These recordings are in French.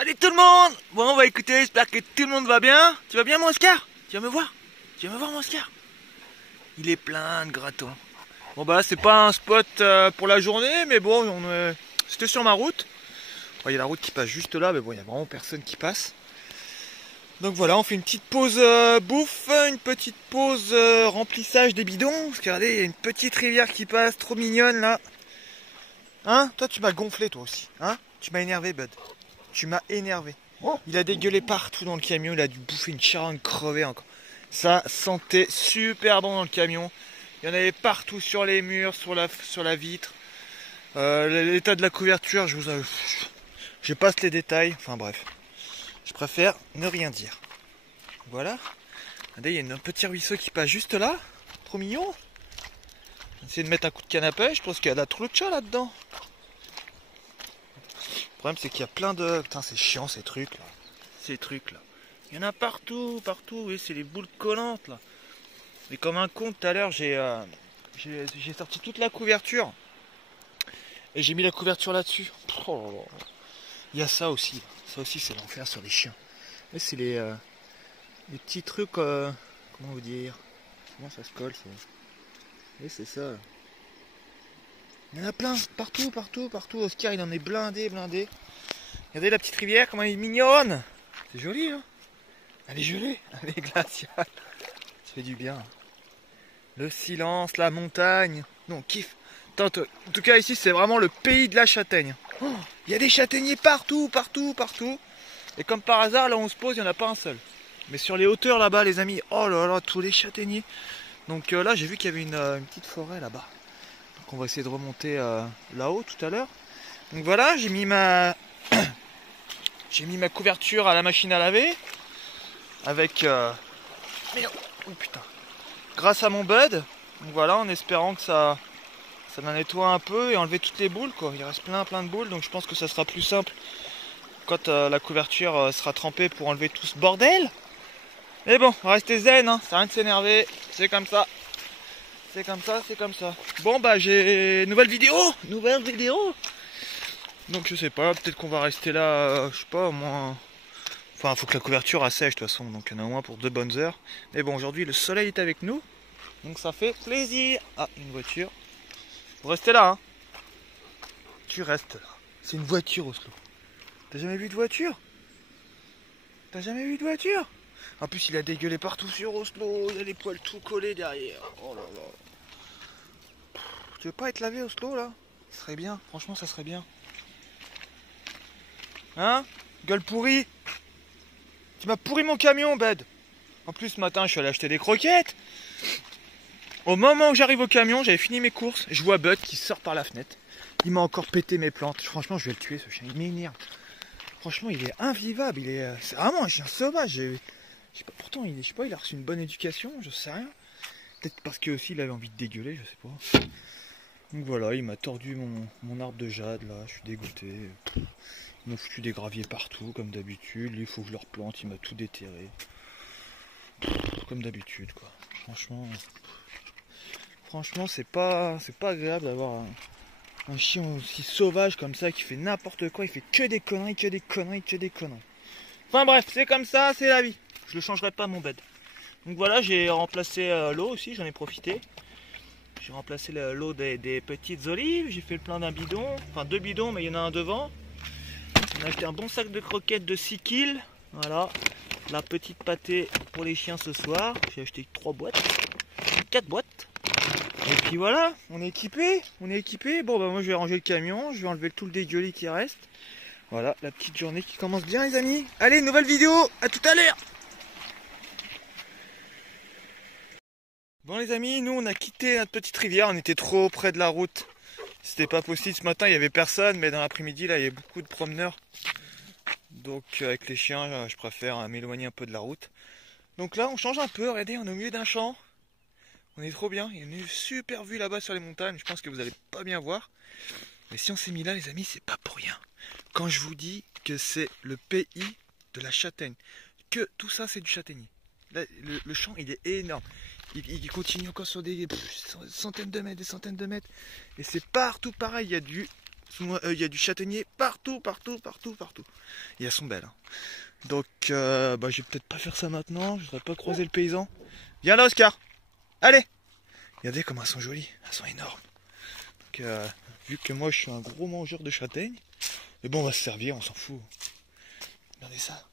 Salut tout le monde. Bon, on va écouter, j'espère que tout le monde va bien. Tu vas bien mon Oscar? Tu vas me voir? Tu vas me voir mon Oscar? Il est plein de gratons. Bon bah là c'est pas un spot pour la journée, mais bon, c'était sur ma route. Il y a la route qui passe juste là, mais bon, il y a vraiment personne qui passe. Donc voilà, on fait une petite pause bouffe, une petite pause remplissage des bidons. Parce que regardez, il y a une petite rivière qui passe, trop mignonne là. Hein? Toi tu m'as gonflé toi aussi, hein? Tu m'as énervé Bud. Tu m'as énervé. Il a dégueulé partout dans le camion, il a dû bouffer une charogne crevée encore. Ça sentait super bon dans le camion. Il y en avait partout sur les murs, sur la vitre. L'état de la couverture, je passe les détails. Enfin bref, je préfère ne rien dire. Voilà. Regardez, il y a un petit ruisseau qui passe juste là. Trop mignon. On va essayer de mettre un coup de canne à pêche. Je pense qu'il y a de la trucha là-dedans. Le problème c'est qu'il y a plein de... Putain c'est chiant ces trucs là. Ces trucs là. Il y en a partout, partout. Oui, c'est les boules collantes là. Mais comme un con tout à l'heure, j'ai sorti toute la couverture. Et j'ai mis la couverture là-dessus. Oh, il y a ça aussi. Ça aussi c'est l'enfer sur les chiens. Et c'est les petits trucs... comment vous dire? Comment ça se colle ça? Oui c'est ça. Il y en a plein, partout, partout, partout. Oscar il en est blindé, blindé. Regardez la petite rivière, comment elle est mignonne. C'est joli hein. Elle est gelée, elle est glaciale. Ça fait du bien. Le silence, la montagne. Non, on kiffe. En tout cas ici c'est vraiment le pays de la châtaigne. Oh, il y a des châtaigniers partout, partout, partout. Et comme par hasard, là où on se pose, il n'y en a pas un seul. Mais sur les hauteurs là-bas les amis, oh là là, tous les châtaigniers. Donc là j'ai vu qu'il y avait une petite forêt là-bas. On va essayer de remonter là-haut tout à l'heure. Donc voilà, j'ai mis ma couverture à la machine à laver avec merde, oh putain, grâce à mon Bud. Donc voilà, en espérant que ça en nettoie un peu et enlever toutes les boules quoi. Il reste plein de boules, donc je pense que ça sera plus simple quand la couverture sera trempée pour enlever tout ce bordel. Mais bon, restez zen, hein, ça sert à rien de s'énerver, c'est comme ça. C'est comme ça, c'est comme ça. Bon bah j'ai nouvelle vidéo. Donc je sais pas, peut-être qu'on va rester là, je sais pas, au moins... Enfin, faut que la couverture assèche de toute façon, donc il y en a au moins pour 2 bonnes heures. Mais bon, aujourd'hui le soleil est avec nous, donc ça fait plaisir. Ah, une voiture. Vous restez là, hein. Tu restes là. C'est une voiture, Oslo. T'as jamais vu de voiture? T'as jamais vu de voiture? En plus, il a dégueulé partout sur Oslo, il a les poils tout collés derrière. Oh là là. Tu veux pas être lavé Oslo là? Ça serait bien, franchement ça serait bien. Hein? Gueule pourrie. Tu m'as pourri mon camion Bud. En plus ce matin je suis allé acheter des croquettes. Au moment où j'arrive au camion, j'avais fini mes courses. Je vois Bud qui sort par la fenêtre. Il m'a encore pété mes plantes. Franchement je vais le tuer ce chien, il m'énerve. Franchement il est invivable, c'est vraiment un chien sauvage. Je sais pas, pourtant je sais pas, il a reçu une bonne éducation, je sais rien. Peut-être parce que aussi il avait envie de dégueuler, je sais pas. Donc voilà, il m'a tordu mon arbre de jade là, je suis dégoûté. Ils m'ont foutu des graviers partout comme d'habitude. Lui il faut que je le replante, il m'a tout déterré. Comme d'habitude quoi. Franchement c'est pas agréable d'avoir un chien aussi sauvage comme ça qui fait n'importe quoi, il fait que des conneries, que des conneries, que des conneries. Enfin bref, c'est comme ça, c'est la vie. Je le changerai pas mon bed. Donc voilà, j'ai remplacé l'eau aussi, j'en ai profité. J'ai remplacé l'eau des petites olives, j'ai fait le plein d'un bidon, enfin 2 bidons mais il y en a un devant. On a acheté un bon sac de croquettes de 6 kills. Voilà, la petite pâtée pour les chiens ce soir. J'ai acheté 3 boîtes, 4 boîtes. Et puis voilà, on est équipé, Bon bah moi je vais ranger le camion, je vais enlever tout le dégueulis qui reste. Voilà, la petite journée qui commence bien les amis. Allez, nouvelle vidéo, à tout à l'heure. Bon les amis, nous on a quitté notre petite rivière, on était trop près de la route. C'était pas possible ce matin, il y avait personne, mais dans l'après-midi là il y avait beaucoup de promeneurs. Donc avec les chiens, je préfère m'éloigner un peu de la route. Donc là on change un peu, regardez, on est au milieu d'un champ. On est trop bien, il y a une super vue là-bas sur les montagnes, je pense que vous allez pas bien voir. Mais si on s'est mis là les amis, c'est pas pour rien. Quand je vous dis que c'est le pays de la châtaigne, que tout ça c'est du châtaignier. Là, le champ il est énorme. Il continue encore sur des centaines de mètres, des centaines de mètres. Et c'est partout pareil, il y a du Il y a du châtaignier partout, partout, partout, partout. Et elles sont belles. Hein. Donc, je vais peut-être pas faire ça maintenant. Je voudrais pas croiser le paysan. Viens là, Oscar. Allez. Regardez comment elles sont jolies. Elles sont énormes. Donc, vu que moi, je suis un gros mangeur de châtaignes, mais bon, on va se servir, on s'en fout. Regardez ça.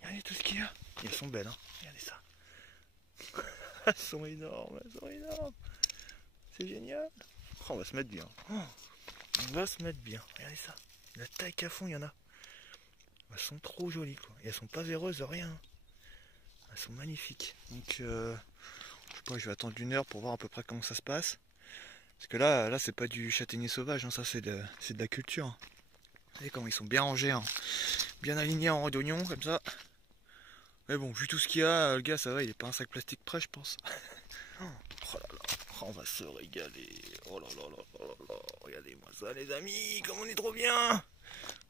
Regardez tout ce qu'il y a. Et elles sont belles, hein. Regardez ça. Elles sont énormes, elles sont énormes. C'est génial. Oh, on va se mettre bien. Oh, on va se mettre bien. Regardez ça. La taille qu'à fond, il y en a. Elles sont trop jolies, quoi. Et elles sont pas véreuses, rien. Elles sont magnifiques. Donc, je sais pas, je vais attendre 1 heure pour voir à peu près comment ça se passe. Parce que là c'est pas du châtaignier sauvage, hein. Ça c'est de la culture. Hein. Vous voyez comment ils sont bien rangés, hein. Bien alignés en rang d'oignon, comme ça. Mais bon, vu tout ce qu'il y a, le gars, ça va, il est pas un sac plastique prêt, je pense. Oh là là, on va se régaler. Oh là là là là là. Regardez-moi ça, les amis, comme on est trop bien.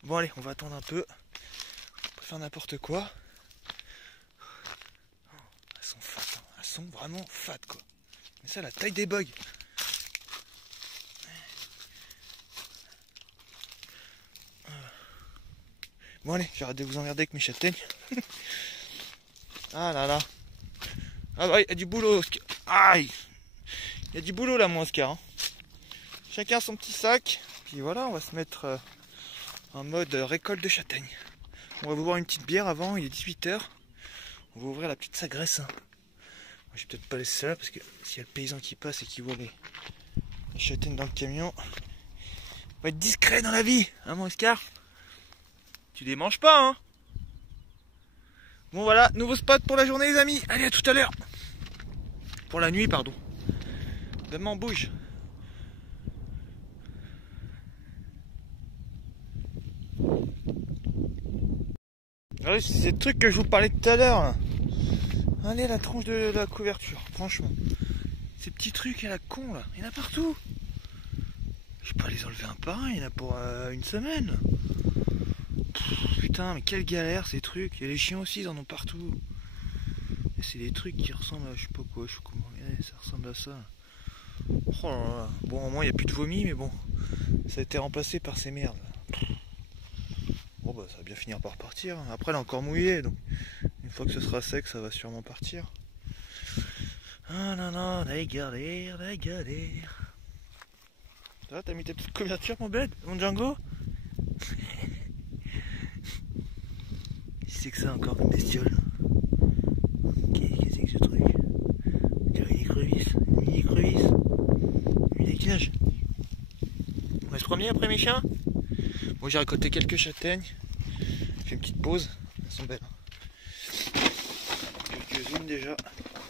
Bon, allez, on va attendre un peu. On peut faire n'importe quoi. Elles sont fat, hein. Elles sont vraiment fat, quoi. Mais ça, la taille des bugs. Bon, allez, j'arrête de vous emmerder avec mes châtaignes. Ah là là. Ah bah, il y a du boulot, Oscar. Aïe. Il y a du boulot là, mon Oscar. Hein. Chacun son petit sac. Puis voilà, on va se mettre en mode récolte de châtaignes. On va vous boire une petite bière avant, il est 18 h. On va ouvrir la petite sagresse. Hein. Je vais peut-être pas laisser ça là parce que s'il y a le paysan qui passe et qui voit les châtaignes dans le camion, on va être discret dans la vie, hein mon Oscar. Tu les manges pas, hein. Bon voilà, nouveau spot pour la journée les amis. Allez, à tout à l'heure. Pour la nuit, pardon. Demain on bouge. Allez, c'est le truc que je vous parlais tout à l'heure. Allez, la tranche de la couverture, franchement. Ces petits trucs à la con là, il y en a partout. Je peux pas les enlever un par un, il y en a pour 1 semaine. Putain, mais quelle galère ces trucs. Et les chiens aussi, ils en ont partout. Et c'est des trucs qui ressemblent à je sais pas quoi, je sais comment. Regardez, ça ressemble à ça. Oh là là. Bon, au moins il n'y a plus de vomi, mais bon, ça a été remplacé par ces merdes. Bon bah ça va bien finir par partir. Après elle est encore mouillée, donc une fois que ce sera sec, ça va sûrement partir. Ah non non, la galère, la galère. Ça va, t'as mis tes petites couvertures mon bed, mon Django? C'est que ça encore comme bestiole. Qu'est-ce que c'est que ce truc? On dirait une écrevisse, une mini écrevisse. Une écage. On va se promener après mes chiens. Moi j'ai récolté quelques châtaignes. J'ai fait une petite pause. Elles sont belles. Quelques-unes déjà.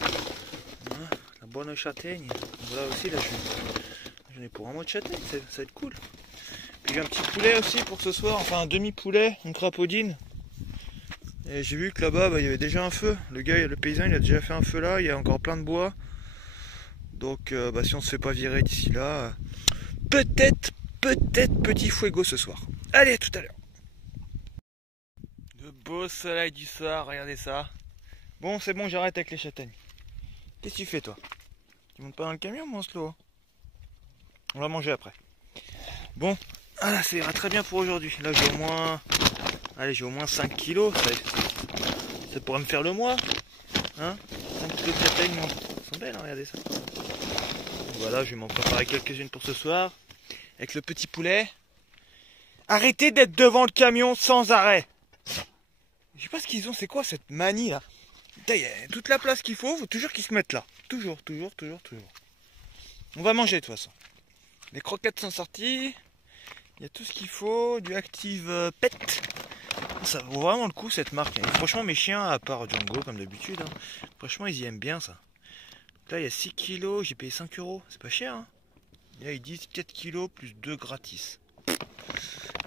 Voilà, la bonne châtaigne. Voilà aussi là j'en ai pour un mois de châtaigne, ça va être cool. Puis j'ai un petit poulet aussi pour ce soir, enfin un demi-poulet, une crapaudine. Et j'ai vu que là-bas, il y avait déjà un feu. Le paysan, il a déjà fait un feu là. Il y a encore plein de bois. Donc, si on se fait pas virer d'ici là, peut-être petit fuego ce soir. Allez, à tout à l'heure. Le beau soleil du soir, regardez ça. Bon, c'est bon, j'arrête avec les châtaignes. Qu'est-ce que tu fais, toi? Tu montes pas dans le camion, mon slow? On va manger après. Bon, ça ira très bien pour aujourd'hui. Là, j'ai au moins 5 kilos. Ça pourrait me faire le mois. Hein, 5 kilos de châtaignes, elles sont belles, hein, regardez ça. Voilà, je vais m'en préparer quelques-unes pour ce soir. Avec le petit poulet. Arrêtez d'être devant le camion sans arrêt. Je sais pas ce qu'ils ont, c'est quoi cette manie là? Putain, il y a toute la place qu'il faut toujours qu'ils se mettent là. Toujours. On va manger de toute façon. Les croquettes sont sorties. Il y a tout ce qu'il faut. Du Active Pet. Ça vaut vraiment le coup cette marque. Et franchement, mes chiens, à part Django comme d'habitude, hein, franchement, ils y aiment bien ça. Là, il y a 6 kilos, j'ai payé 5 €. C'est pas cher, hein. Et là, ils disent 4 kilos plus 2 gratis.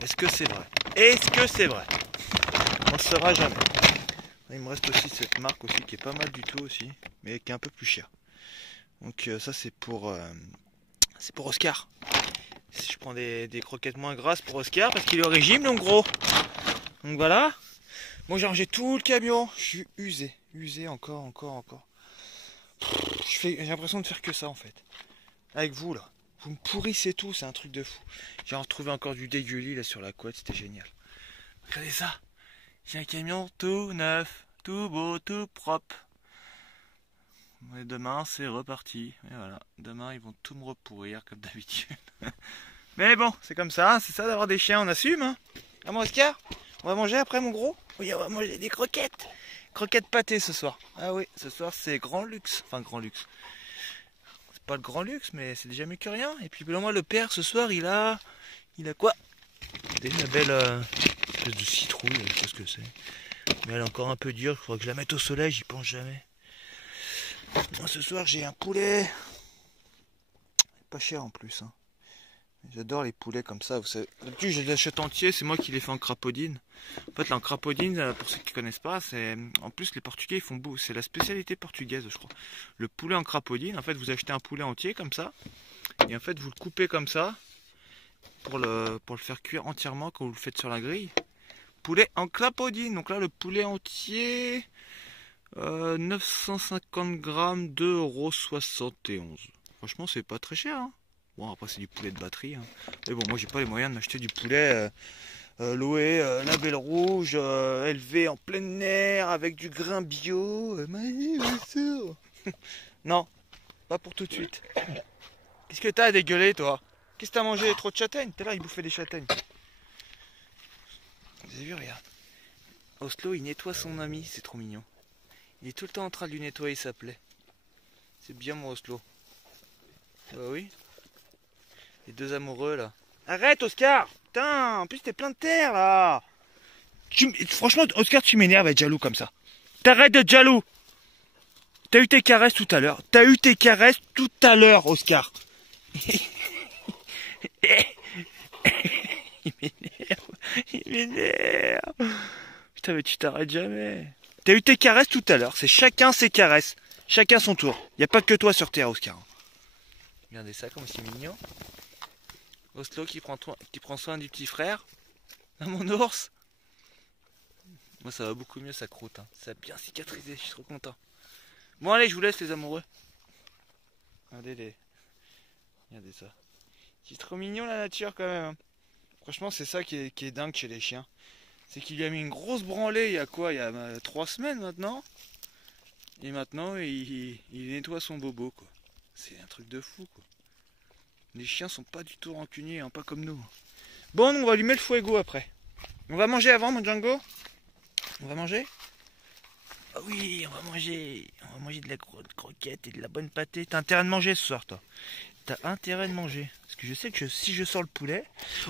Est-ce que c'est vrai? Est-ce que c'est vrai? On ne le saura jamais. Il me reste aussi cette marque aussi qui est pas mal du tout aussi, mais qui est un peu plus chère. Donc ça c'est pour Oscar. Si je prends des croquettes moins grasses pour Oscar parce qu'il est au régime donc gros. Donc voilà. Moi j'ai rangé tout le camion. Je suis usé encore. J'ai l'impression de faire que ça en fait. Avec vous là. Vous me pourrissez tout, c'est un truc de fou. J'ai retrouvé encore du dégueulis là sur la couette, c'était génial. Regardez ça. J'ai un camion tout neuf, tout beau, tout propre. Et demain c'est reparti. Et voilà, demain ils vont tout me repourrir comme d'habitude. Mais bon, c'est comme ça, c'est ça d'avoir des chiens, on assume. Hein. Ah mon Oscar, on va manger après mon gros? Oui, on va manger des croquettes. Croquettes pâtées ce soir. Ah oui, ce soir c'est grand luxe. Enfin grand luxe. C'est pas le grand luxe, mais c'est déjà mieux que rien. Et puis moi le père ce soir il a quoi? Une belle espèce de citrouille, je sais pas ce que c'est. Mais elle est encore un peu dure, il faudra que je la mette au soleil, j'y pense jamais. Moi ce soir j'ai un poulet. Pas cher en plus. Hein. J'adore les poulets comme ça, vous savez. D'habitude je les achète entiers, c'est moi qui les fais en crapaudine. En fait, là, en crapaudine, pour ceux qui connaissent pas, c'est en plus les Portugais ils font beau, c'est la spécialité portugaise, je crois. Le poulet en crapaudine, en fait, vous achetez un poulet entier comme ça, et en fait, vous le coupez comme ça pour le faire cuire entièrement quand vous le faites sur la grille. Poulet en crapaudine, donc là, le poulet entier, 950 grammes, 2,71 €. Franchement, c'est pas très cher. Hein. Bon, après, c'est du poulet de batterie. Hein. Mais bon, moi, j'ai pas les moyens de m'acheter du poulet. Loué, label rouge, élevé en plein air avec du grain bio. Non, pas pour tout de suite. Qu'est-ce que t'as à dégueuler, toi? Qu'est-ce que t'as mangé? Trop de châtaignes? T'es là, il bouffait des châtaignes. Vous avez vu, regarde. Oslo, il nettoie son ami, c'est trop mignon. Il est tout le temps en train de lui nettoyer sa plaie. C'est bien mon Oslo. Bah oui. Les deux amoureux, là. Arrête, Oscar! Putain, en plus t'es plein de terre là. Franchement, Oscar, tu m'énerves à être jaloux comme ça. T'arrêtes d'être jaloux. T'as eu tes caresses tout à l'heure. T'as eu tes caresses tout à l'heure, Oscar. Il m'énerve. Il m'énerve. Putain, mais tu t'arrêtes jamais. T'as eu tes caresses tout à l'heure. C'est chacun ses caresses. Chacun son tour. Y a pas que toi sur terre, Oscar. Regardez ça, comme c'est mignon. Oslo qui prend soin du petit frère. Ah, mon ours. Moi ça va beaucoup mieux, ça croûte. Hein. Ça a bien cicatrisé, je suis trop content. Bon allez, je vous laisse les amoureux. Regardez ça. C'est trop mignon la nature quand même. Hein. Franchement c'est ça qui est dingue chez les chiens. C'est qu'il lui a mis une grosse branlée il y a quoi? Il y a 3 semaines maintenant. Et maintenant il nettoie son bobo quoi. C'est un truc de fou quoi. Les chiens sont pas du tout rancuniers, hein, pas comme nous. Bon, on va allumer le fuego après. On va manger avant, mon Django? On va manger? Ah oui, on va manger. On va manger de la croquette et de la bonne pâtée. T'as intérêt de manger ce soir, toi. T'as intérêt de manger. Parce que je sais que si je sors le poulet...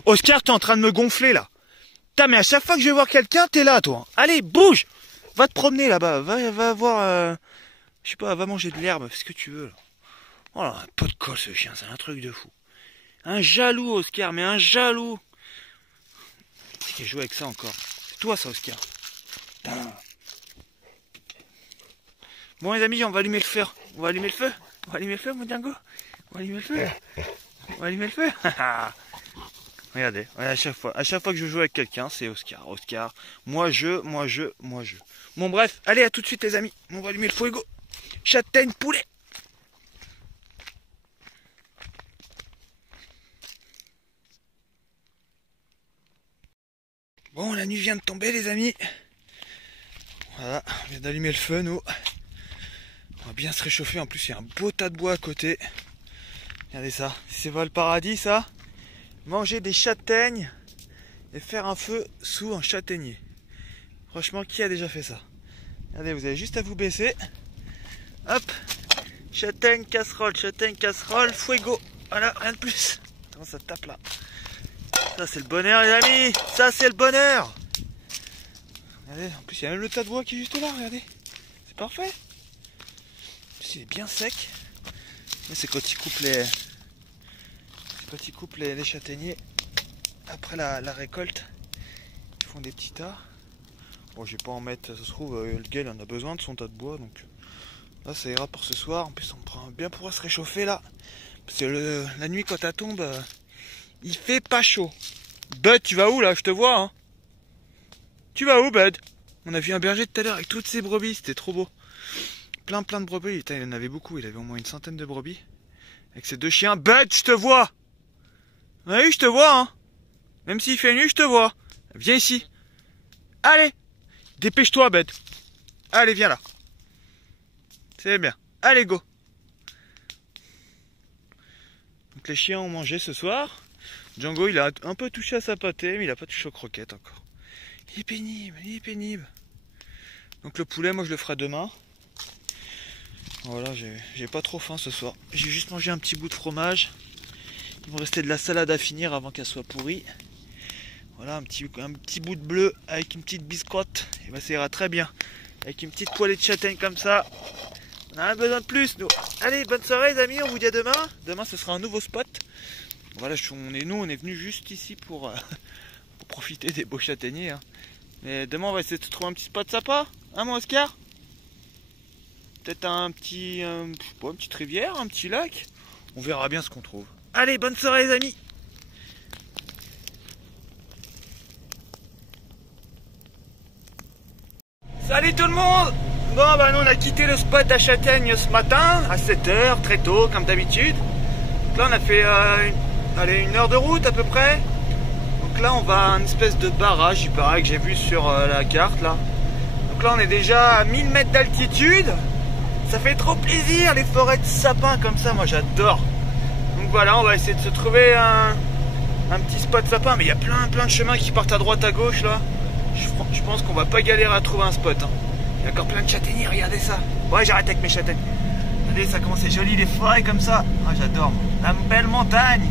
Oscar, t'es en train de me gonfler, là. Putain, mais à chaque fois que je vais voir quelqu'un, t'es là, toi. Allez, bouge! Va te promener, là-bas. Va voir... Je sais pas, va manger de l'herbe. Fais ce que tu veux, là. Oh là, un pot de colle ce chien, c'est un truc de fou. Un jaloux, Oscar, mais un jaloux. C'est qui a joué avec ça encore? C'est toi ça, Oscar. Putain. Bon les amis, on va allumer le feu. On va allumer le feu. On va allumer le feu, mon Django. On va allumer le feu. On va allumer le feu. Regardez, à chaque fois que je joue avec quelqu'un, c'est Oscar. Oscar, moi je. Bon bref, allez à tout de suite les amis. On va allumer le fuego. Châtaigne poulet. Bon, la nuit vient de tomber les amis. Voilà, on vient d'allumer le feu nous. On va bien se réchauffer, en plus il y a un beau tas de bois à côté. Regardez ça, c'est pas le paradis ça? Manger des châtaignes et faire un feu sous un châtaignier. Franchement, qui a déjà fait ça? Regardez, vous avez juste à vous baisser. Hop, châtaigne, casserole, fuego. Voilà, rien de plus. Attends, ça tape là. Ça c'est le bonheur les amis, ça c'est le bonheur. Regardez, en plus il y a même le tas de bois qui est juste là, regardez. C'est parfait. En plus il est bien sec. C'est quand ils coupent les châtaigniers après la récolte. Ils font des petits tas. Bon, je vais pas en mettre, ça se trouve le gars il en a besoin de son tas de bois, donc là ça ira pour ce soir. En plus on prend bien pouvoir se réchauffer là. Parce que la nuit quand elle tombe, il fait pas chaud. Bud, tu vas où là? Je te vois hein. Tu vas où Bud? On a vu un berger tout à l'heure avec toutes ses brebis, c'était trop beau. Plein de brebis, il en avait beaucoup, il avait au moins une centaine de brebis. Avec ces deux chiens. Bud, je te vois. Oui, je te vois, hein. Même s'il fait nuit, je te vois. Viens ici. Allez. Dépêche-toi, Bud. Allez, viens là. C'est bien. Allez, go. Donc les chiens ont mangé ce soir. Django, il a un peu touché à sa pâtée, mais il a pas touché aux croquettes encore. Il est pénible, il est pénible. Donc le poulet, moi je le ferai demain. Voilà, j'ai pas trop faim ce soir. J'ai juste mangé un petit bout de fromage. Il me restait de la salade à finir avant qu'elle soit pourrie. Voilà, un petit bout de bleu avec une petite biscotte. Et ben ça ira très bien. Avec une petite poêlée de châtaigne comme ça. On a un besoin de plus, nous. Allez, bonne soirée les amis, on vous dit à demain. Demain ce sera un nouveau spot. Voilà, on est venus juste ici pour profiter des beaux châtaigniers. Hein. Mais demain on va essayer de trouver un petit spot sympa. Hein mon Oscar? Peut-être une petite rivière, un petit lac. On verra bien ce qu'on trouve. Allez, bonne soirée les amis. Salut tout le monde. Bon bah nous on a quitté le spot à châtaigne ce matin à 7 h, très tôt comme d'habitude. Donc là on a fait une heure de route à peu près. Donc là on va à une espèce de barrage, il paraît, que j'ai vu sur la carte là. Donc là on est déjà à 1000 mètres d'altitude. Ça fait trop plaisir les forêts de sapins comme ça, moi j'adore. Donc voilà, on va essayer de se trouver un petit spot sapin. Mais il y a plein de chemins qui partent à droite à gauche là. Je pense qu'on va pas galérer à trouver un spot. Hein. Il y a encore plein de châtaigniers, regardez ça. Ouais, j'arrête avec mes châtaignes. Regardez ça, comment c'est joli les forêts comme ça. Ah, j'adore. La belle montagne.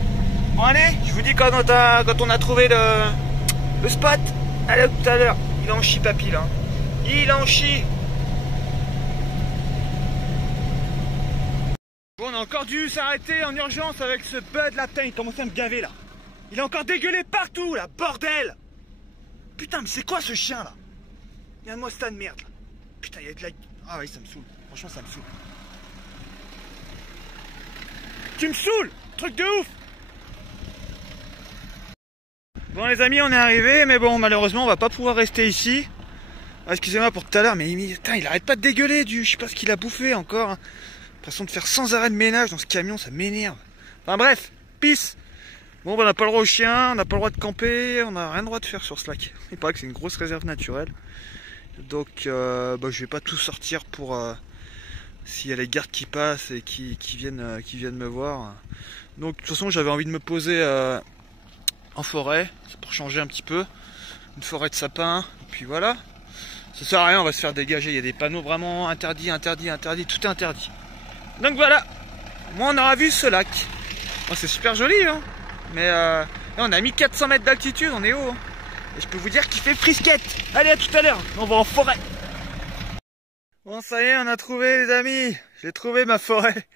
Bon allez, je vous dis quand on a trouvé le spot. Allez, tout à l'heure. Il en chie papy là. Il en chie. Bon, on a encore dû s'arrêter en urgence avec ce Bud là. Putain, il commence à me gaver là. Il a encore dégueulé partout là, bordel. Putain, mais c'est quoi ce chien là? Regarde-moi cette merde là. Putain, il y a de la... Ah oui, ça me saoule. Franchement, ça me saoule. Tu me saoules! Truc de ouf! Bon les amis, on est arrivé, mais bon, malheureusement, on va pas pouvoir rester ici. Ah, excusez-moi pour tout à l'heure, mais putain, il arrête pas de dégueuler je sais pas ce qu'il a bouffé encore. Hein. L'impression de faire sans arrêt de ménage dans ce camion, ça m'énerve. Enfin bref, peace! Bon, bah, on n'a pas le droit aux chiens, on n'a pas le droit de camper, on n'a rien le droit de faire sur ce lac. Il paraît que c'est une grosse réserve naturelle. Donc, je vais pas tout sortir pour s'il y a les gardes qui passent et qui viennent me voir. Donc, de toute façon, j'avais envie de me poser en forêt, pour changer un petit peu. Une forêt de sapins, et puis voilà. Ça sert à rien, on va se faire dégager. Il y a des panneaux vraiment interdits, tout est interdit. Donc voilà, moi on aura vu ce lac. Bon, c'est super joli, hein. Mais là, on a mis 400 mètres d'altitude, on est haut. Hein. Et je peux vous dire qu'il fait frisquette. Allez, à tout à l'heure, on va en forêt. Bon, ça y est, on a trouvé les amis. J'ai trouvé ma forêt.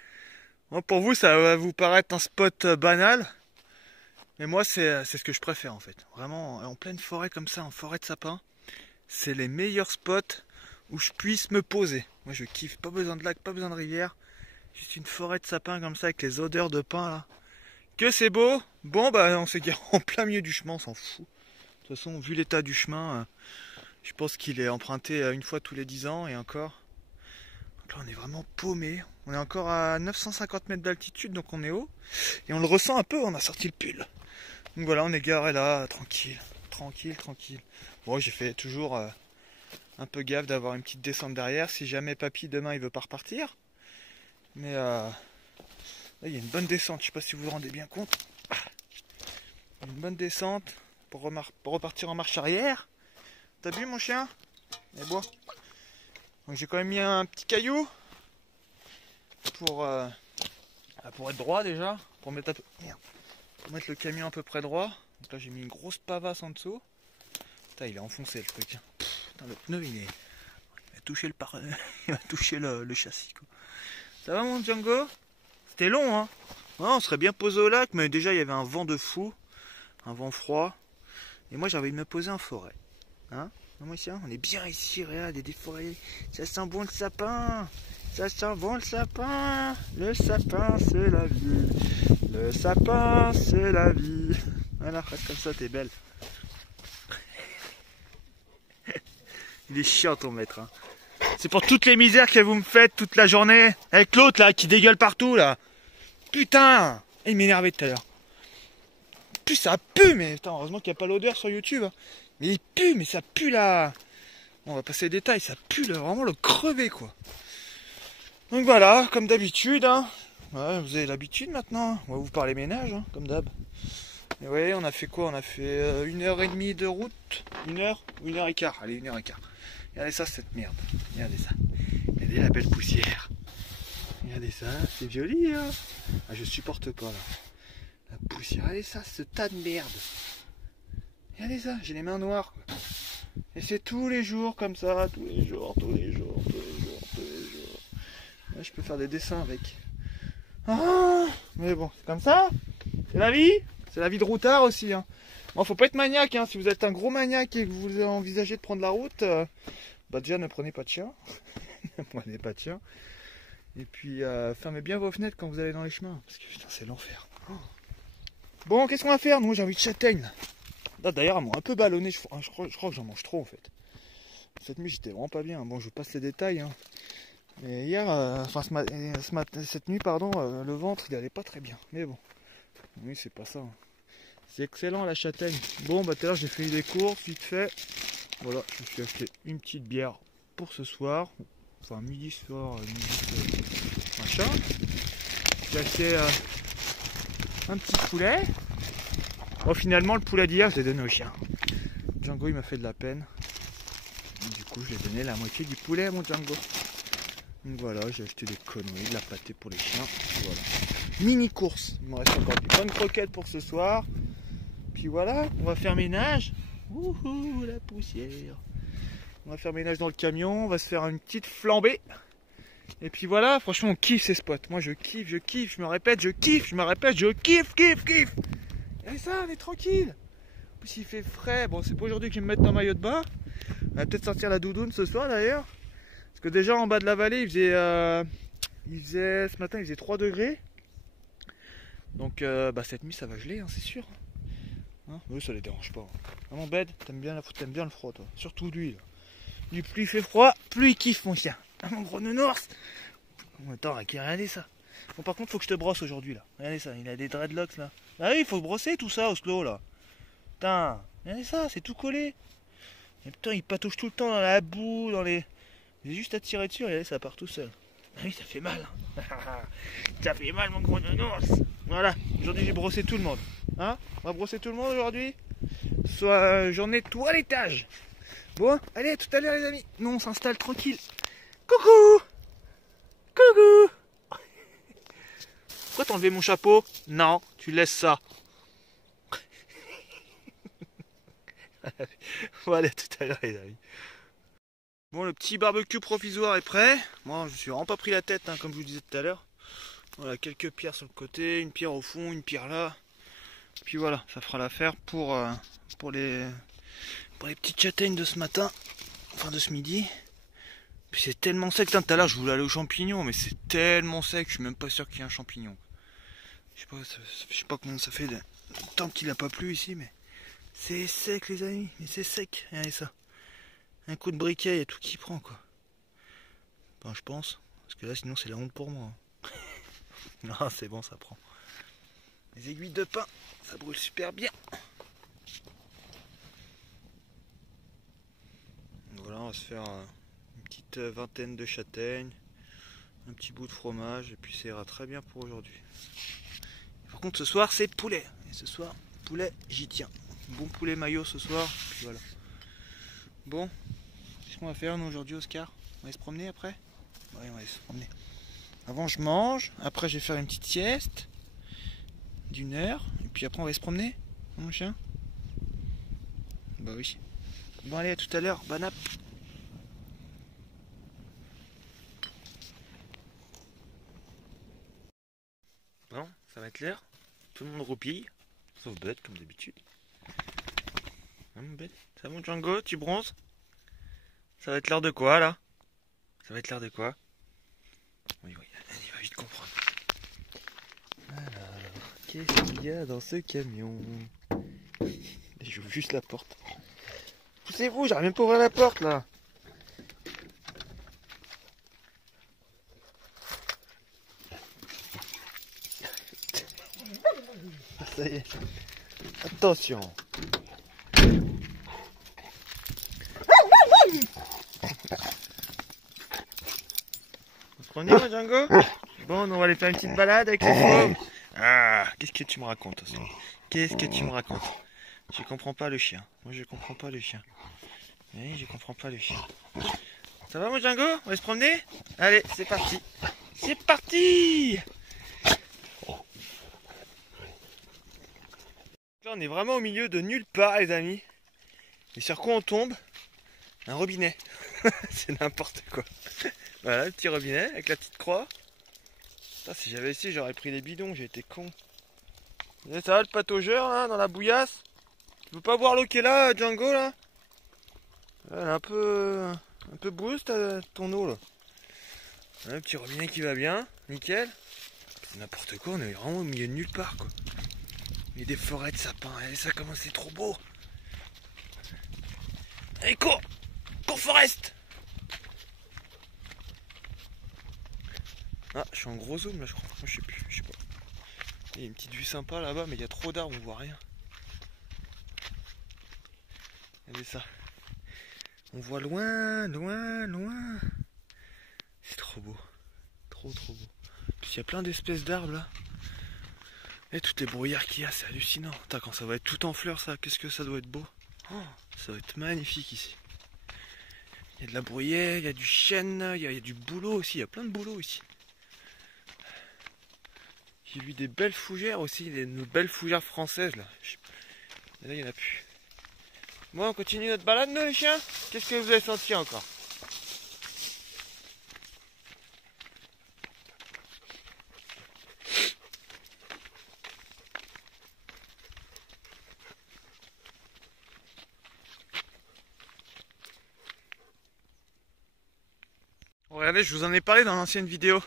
Bon, pour vous, ça va vous paraître un spot banal. Mais moi, c'est ce que je préfère en fait. Vraiment, en pleine forêt comme ça, en forêt de sapin. C'est les meilleurs spots où je puisse me poser. Moi, je kiffe. Pas besoin de lac, pas besoin de rivière. Juste une forêt de sapin comme ça avec les odeurs de pin là. Que c'est beau. Bon bah on s'est garé en plein milieu du chemin, on s'en fout. De toute façon, vu l'état du chemin, je pense qu'il est emprunté une fois tous les 10 ans et encore. Donc là on est vraiment paumé. On est encore à 950 mètres d'altitude, donc on est haut. Et on le ressent un peu, on a sorti le pull. Donc voilà, on est garé là, tranquille. Bon, j'ai fait toujours un peu gaffe d'avoir une petite descente derrière. Si jamais papy demain il veut pas repartir. Mais là, il y a une bonne descente, je sais pas si vous vous rendez bien compte. Une bonne descente pour repartir en marche arrière. T'as vu mon chien? Mais bon. Donc j'ai quand même mis un petit caillou pour être droit déjà. Pour mettre le camion à peu près droit. Donc là j'ai mis une grosse pavasse en dessous. Putain, il est enfoncé le truc. Putain, le pneu il a touché le châssis quoi. Ça va mon Django? C'était long hein. Ouais, on serait bien posé au lac, mais déjà il y avait un vent de fou. Un vent froid. Et moi j'ai envie de me poser en forêt. Hein? Non, moi, on est bien ici, regarde, il y a des forêts. Ça sent bon le sapin. Ça sent bon le sapin. Le sapin c'est la vie. Le sapin c'est la vie. Voilà, reste comme ça, t'es belle. Il est chiant ton maître. Hein. C'est pour toutes les misères que vous me faites toute la journée. Avec l'autre là qui dégueule partout là. putain! Il m'énervait tout à l'heure. Plus ça pue, mais putain, heureusement qu'il n'y a pas l'odeur sur YouTube. Hein. Mais il pue, mais ça pue là. Bon, on va passer les détails, ça pue là, vraiment le crever quoi. Donc voilà, comme d'habitude. Hein. Ouais, vous avez l'habitude maintenant. On va vous parler ménage, hein, comme d'hab. Et ouais, on a fait quoi? On a fait 1h30 de route. 1h ou 1h15. Allez, 1h15. Regardez ça, cette merde. Regardez ça. Regardez la belle poussière. Regardez ça, c'est joli, hein. Ah, je supporte pas, là. La poussière. Regardez ça, ce tas de merde. Regardez ça, j'ai les mains noires, quoi. Et c'est tous les jours comme ça, tous les jours, tous les jours, tous les jours, tous les jours. Là, je peux faire des dessins avec. Ah, mais bon, c'est comme ça. C'est la vie. C'est la vie de routard aussi, hein. Bon, faut pas être maniaque, hein. Si vous êtes un gros maniaque et que vous envisagez de prendre la route, bah déjà ne prenez pas de chien. Ne prenez pas de chien. Et puis fermez bien vos fenêtres quand vous allez dans les chemins. Parce que putain c'est l'enfer. Oh. Bon, qu'est-ce qu'on va faire? Moi j'ai envie de châtaigne. Là d'ailleurs elles m'ont un peu ballonné. Je crois que j'en mange trop en fait. Cette nuit j'étais vraiment pas bien. Bon, je vous passe les détails. Hein. Mais hier, cette nuit, pardon, le ventre il allait pas très bien. Mais bon. Oui, c'est pas ça. Hein. C'est excellent la châtaigne. Bon, bah tout à l'heure j'ai fait des courses vite fait. Voilà, je me suis acheté une petite bière pour ce soir. Enfin, midi, soir, machin. J'ai acheté un petit poulet. Bon, finalement, le poulet d'hier, je l'ai donné au chien. Django, il m'a fait de la peine. Du coup, je lui ai donné la moitié du poulet à mon Django. Donc voilà, j'ai acheté des conneries, de la pâtée pour les chiens. Voilà. Mini course. Il me reste encore des bonnes croquettes pour ce soir. Puis voilà, on va faire ménage. Wouhou, la poussière. On va faire ménage dans le camion, on va se faire une petite flambée. Et puis voilà, franchement on kiffe ces spots. Moi je kiffe, je me répète, je kiffe, je kiffe. Et ça, on est tranquille. En plus il fait frais, bon c'est pas aujourd'hui que je vais me mettre en maillot de bain. On va peut-être sortir la doudoune ce soir d'ailleurs. Parce que déjà en bas de la vallée ce matin il faisait 3 degrés. Donc cette nuit ça va geler, hein, c'est sûr. Hein, eux ça les dérange pas. Ah, mon bed, t'aimes bien le froid toi. Surtout lui là. Du plus il fait froid, plus il kiffe mon chien. Ah, mon gros nounours. Attends, regardez ça. Bon par contre faut que je te brosse aujourd'hui là. Regardez ça, il a des dreadlocks là. Ah oui, il faut brosser tout ça Oslo là. Putain, regardez ça, c'est tout collé. Et putain, il patouche tout le temps dans la boue, dans les... J'ai juste à tirer dessus, regardez, ça part tout seul. Ah oui, ça fait mal. Ça fait mal mon gros nounours. Voilà, aujourd'hui j'ai brossé tout le monde. Hein? On va brosser tout le monde aujourd'hui. Soit journée de toilettage. Bon, allez, à tout à l'heure les amis. Nous on s'installe tranquille. Coucou. Coucou. Pourquoi t'as enlevé mon chapeau? Non, tu laisses ça. Bon, allez, à tout à l'heure les amis. Bon, le petit barbecue provisoire est prêt. Moi, je me suis vraiment pas pris la tête, hein, comme je vous disais tout à l'heure. Voilà, quelques pierres sur le côté, une pierre au fond, une pierre là. Puis voilà, ça fera l'affaire pour les petites châtaignes de ce matin, enfin de ce midi. Puis c'est tellement sec, tout à l'heure je voulais aller aux champignons, mais c'est tellement sec, je suis même pas sûr qu'il y ait un champignon. Je sais pas comment ça fait longtemps qu'il a pas plu ici, mais c'est sec les amis, mais c'est sec, regardez ça. Un coup de briquet, il y a tout qui prend quoi. Enfin je pense, parce que là sinon c'est la honte pour moi. Non c'est bon, ça prend. Les aiguilles de pain, ça brûle super bien. Voilà, on va se faire une petite vingtaine de châtaignes, un petit bout de fromage, et puis ça ira très bien pour aujourd'hui. Par contre, ce soir, c'est poulet. Et ce soir, poulet, j'y tiens. Bon poulet maillot ce soir, puis voilà. Bon, qu'est-ce qu'on va faire nous aujourd'hui, Oscar? On va aller se promener après? Oui, on va aller se promener. Avant, je mange, après, je vais faire une petite sieste d'1 heure, et puis après, on va aller se promener, mon chien? Bah oui. Bon allez, à tout à l'heure, bonne app. Bon, ça va être l'heure. Tout le monde roupille, sauf Bud comme d'habitude. Hein, Bud? Ça va mon Django, tu bronzes? Ça va être l'heure de quoi là? Ça va être l'heure de quoi? Oui, il va vite comprendre. Alors, qu'est-ce qu'il y a dans ce camion? J'ouvre juste la porte. Poussez-vous, j'arrive même pas à ouvrir la porte là. ça y est. Attention. Vous prenez moi Django? Bon, on va aller faire une petite balade avec les fauves. Ah, qu'est-ce que tu me racontes aussi? Qu'est-ce que tu me racontes? Je comprends pas le chien. Moi je comprends pas le chien. Oui, je comprends pas le chien. Ça va mon Django? On va se promener? Allez, c'est parti. C'est parti! Là on est vraiment au milieu de nulle part les amis. Et sur quoi on tombe? Un robinet. C'est n'importe quoi. Voilà, le petit robinet avec la petite croix. Putain, si j'avais essayé, j'aurais pris les bidons, j'ai été con. Et ça va le pataugeur là, dans la bouillasse? Tu veux pas boire l'eau qui est là, Django là? Elle est un peu boueuse ton eau là. Un petit robinet qui va bien, nickel. C'est n'importe quoi, on est vraiment au milieu de nulle part quoi. Il y a des forêts de sapins, et ça commence, c'est trop beau. Allez cours! Cours Forest! Ah, je suis en gros zoom là je crois, moi, je sais plus, je sais pas. Il y a une petite vue sympa là-bas, mais il y a trop d'arbres, on voit rien. Regardez ça. On voit loin, loin, loin. C'est trop beau. Trop beau. Puis il y a plein d'espèces d'arbres là. Et toutes les bruyères qu'il y a, c'est hallucinant. Putain, quand ça va être tout en fleurs ça, qu'est-ce que ça doit être beau. Oh, ça va être magnifique ici. Il y a de la bruyère, il y a du chêne, il y a du bouleau aussi, il y a plein de bouleaux ici. J'ai vu des belles fougères aussi, nos belles fougères françaises là. Et là il n'y en a plus. Bon, on continue notre balade nous les chiens? Qu'est-ce que vous avez senti encore? Regardez, je vous en ai parlé dans l'ancienne vidéo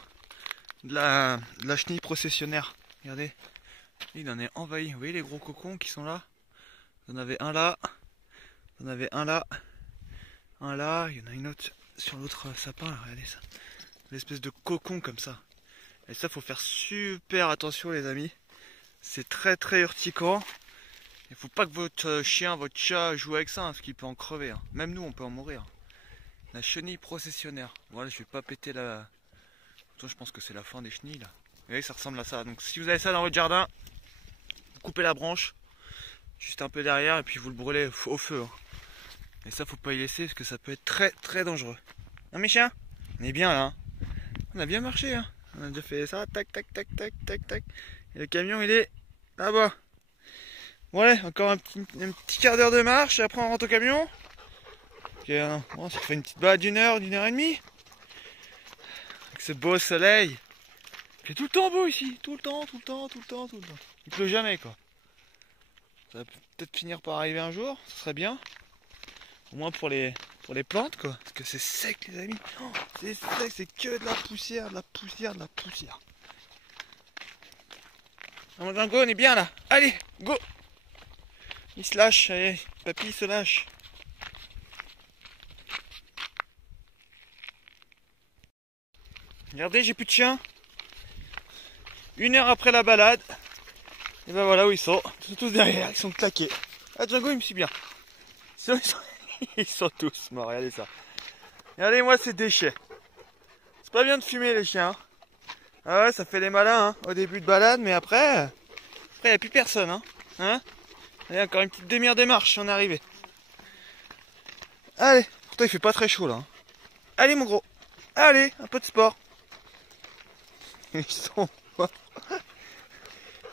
de la chenille processionnaire. Regardez, il en est envahi. Vous voyez les gros cocons qui sont là? Vous en avez un là, vous en avez un là, un là, il y en a une autre sur l'autre sapin là, regardez ça. L'espèce de cocon comme ça. Et ça, faut faire super attention les amis. C'est très urticant. Il faut pas que votre chien, votre chat joue avec ça, hein, parce qu'il peut en crever. Hein. Même nous, on peut en mourir. La chenille processionnaire. Voilà, je vais pas péter la... Je pense que c'est la fin des chenilles là. Vous voyez, ça ressemble à ça. Donc si vous avez ça dans votre jardin, vous coupez la branche, juste un peu derrière, et puis vous le brûlez au feu. Hein. Et ça, faut pas y laisser, parce que ça peut être très dangereux. Hein mes chiens? On est bien là. Hein. On a bien marché. Hein. On a déjà fait ça, tac. Et le camion, il est là-bas. Bon allez, encore un petit quart d'heure de marche, et après on rentre au camion. Okay, bon, ça fait une petite balade d'une heure et demie. Avec ce beau soleil. C'est tout le temps beau ici, tout le temps. Il pleut jamais quoi. Ça va peut-être finir par arriver un jour, ça serait bien. Au moins pour les plantes quoi. Parce que c'est sec les amis. Oh, c'est sec, c'est que de la poussière. Mon Django, on est bien là. Allez, go! Il se lâche, allez, papy se lâche. Regardez, j'ai plus de chiens. 1 heure après la balade. Et ben voilà où ils sont. Ils sont tous derrière, ils sont claqués. Ah Django il me suit bien. Ils sont tous morts, regardez ça. Regardez moi ces déchets. C'est pas bien de fumer les chiens. Ah ouais, ça fait les malins hein, au début de balade, mais après il n'y a plus personne. Hein. Allez, encore une petite demi-heure de marche, on est arrivé. Allez, pourtant il fait pas très chaud là. Hein. Allez mon gros. Allez, un peu de sport. Ils sont morts.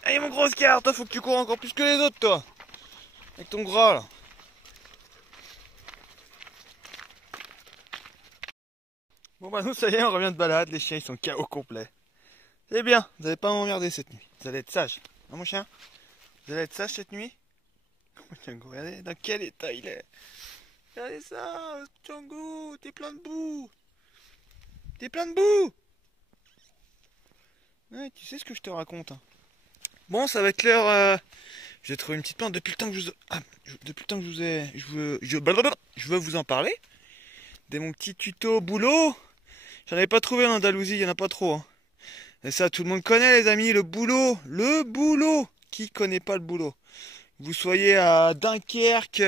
Allez mon gros Oscar, toi faut que tu cours encore plus que les autres toi. Avec ton gras là. Bon bah nous ça y est, on revient de balade, les chiens ils sont KO complet. C'est bien, vous n'allez pas m'emmerder cette nuit. Vous allez être sage. Hein mon chien? Vous allez être sage cette nuit? Django, regardez dans quel état il est. Regardez ça, Django, t'es plein de boue. Ouais, tu sais ce que je te raconte. Hein. Bon, ça va être l'heure. Je vais trouver une petite plante depuis le temps que je veux vous en parler. Dès mon petit tuto boulot. J'en avais pas trouvé en Andalousie, il y en a pas trop. Hein. Et ça, tout le monde connaît les amis, le boulot Qui connaît pas le bouleau? Vous soyez à Dunkerque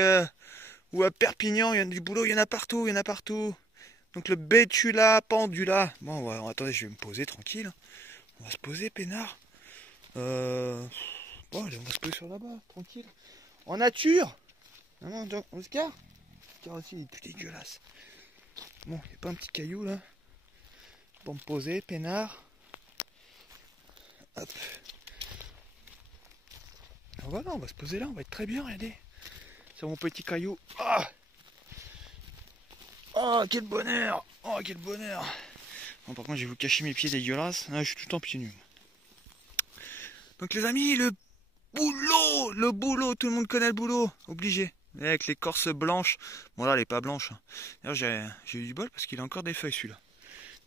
ou à Perpignan, il y a du boulot, il y en a partout, il y en a partout. Donc le Bétula, Pendula. Bon, attendez, je vais me poser tranquille. On va se poser, peinard. Bon, allez, on va se poser sur là-bas, tranquille. En nature. Non, non, Oscar. Oscar aussi, il est tout dégueulasse. Bon, il n'y a pas un petit caillou là pour me poser, peinard. Hop. Voilà, on va se poser là, on va être très bien, regardez. Sur mon petit caillou. Ah, oh, quel bonheur. Oh, quel bonheur. Bon, par contre, je vais vous cacher mes pieds dégueulasses. Ah, je suis tout le temps pieds nus. Donc les amis, le boulot, tout le monde connaît le boulot, obligé. Avec l'écorce blanche. Bon là, elle est pas blanche. D'ailleurs, j'ai eu du bol parce qu'il a encore des feuilles celui-là.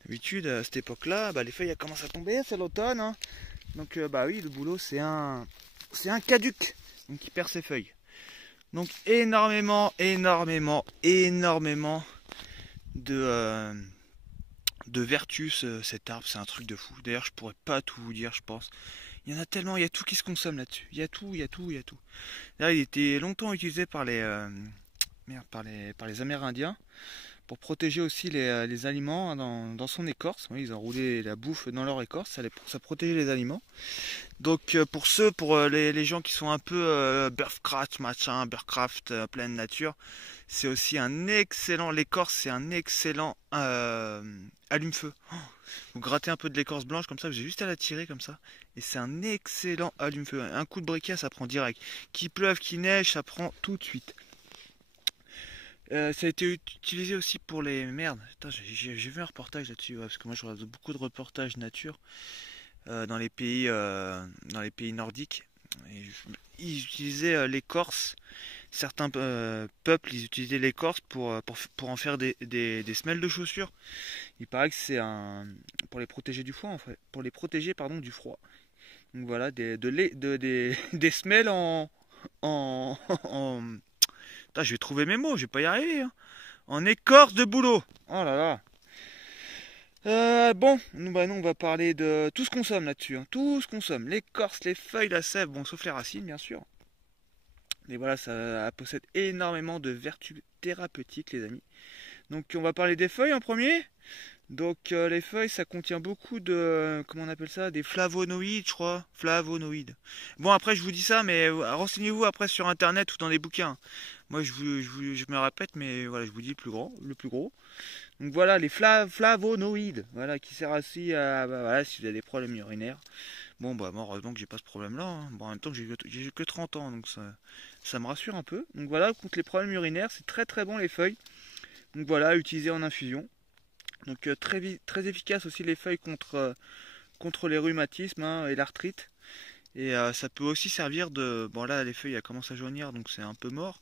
D'habitude, à cette époque-là, bah, les feuilles elles commencent à tomber, c'est l'automne. Hein. Donc bah oui, le boulot, c'est un caduc, donc il perd ses feuilles. Donc énormément de vertus cet arbre, c'est un truc de fou. D'ailleurs, je pourrais pas tout vous dire, je pense. Il y en a tellement, il y a tout qui se consomme là-dessus. Il y a tout. Là, il était longtemps utilisé par par les Amérindiens pour protéger aussi les aliments hein, dans son écorce. Oui, ils enroulaient la bouffe dans leur écorce, ça protégeait les aliments. Donc pour les gens qui sont un peu Bearcraft, pleine nature, c'est aussi un excellent, l'écorce c'est un excellent allume-feu. Oh, vous grattez un peu de l'écorce blanche comme ça, vous avez juste à la tirer comme ça, et c'est un excellent allume-feu. Un coup de briquet ça prend direct. Qu'il pleuve, qu'il neige, ça prend tout de suite. Ça a été utilisé aussi pour les merdes. J'ai vu un reportage là-dessus, ouais, parce que moi je regarde beaucoup de reportages nature dans les pays nordiques. Et ils utilisaient l'écorce. Certains peuples, ils utilisaient l'écorce pour en faire des semelles de chaussures. Il paraît que c'est pour les protéger du froid, en fait, pour les protéger pardon du froid. Donc voilà, des semelles en Putain, je vais trouver mes mots, je vais pas y arriver. Hein. En écorce de boulot. Oh là là. Bon, nous on va parler de tout ce qu'on somme là-dessus. Hein. Tout ce qu'on somme. L'écorce, les feuilles, la sève, bon, sauf les racines, bien sûr. Et voilà, ça possède énormément de vertus thérapeutiques, les amis. Donc, on va parler des feuilles en premier. Donc, les feuilles, ça contient beaucoup de, comment on appelle ça, des flavonoïdes, je crois. Flavonoïdes. Bon, après, je vous dis ça, mais renseignez-vous après sur Internet ou dans des bouquins. Moi, je me répète, mais voilà, je vous dis le plus gros. Donc voilà, les flavonoïdes, voilà, qui sert aussi à, bah, voilà, si vous avez des problèmes urinaires. Bon, bah, moi, heureusement que j'ai pas ce problème-là. Hein. Bon, en même temps, j'ai que 30 ans, donc ça me rassure un peu. Donc voilà, contre les problèmes urinaires, c'est très très bon les feuilles. Donc voilà, utilisées en infusion. Donc très efficace aussi les feuilles contre les rhumatismes hein, et l'arthrite. Et ça peut aussi servir de... Bon là les feuilles elles commencent à jaunir donc c'est un peu mort.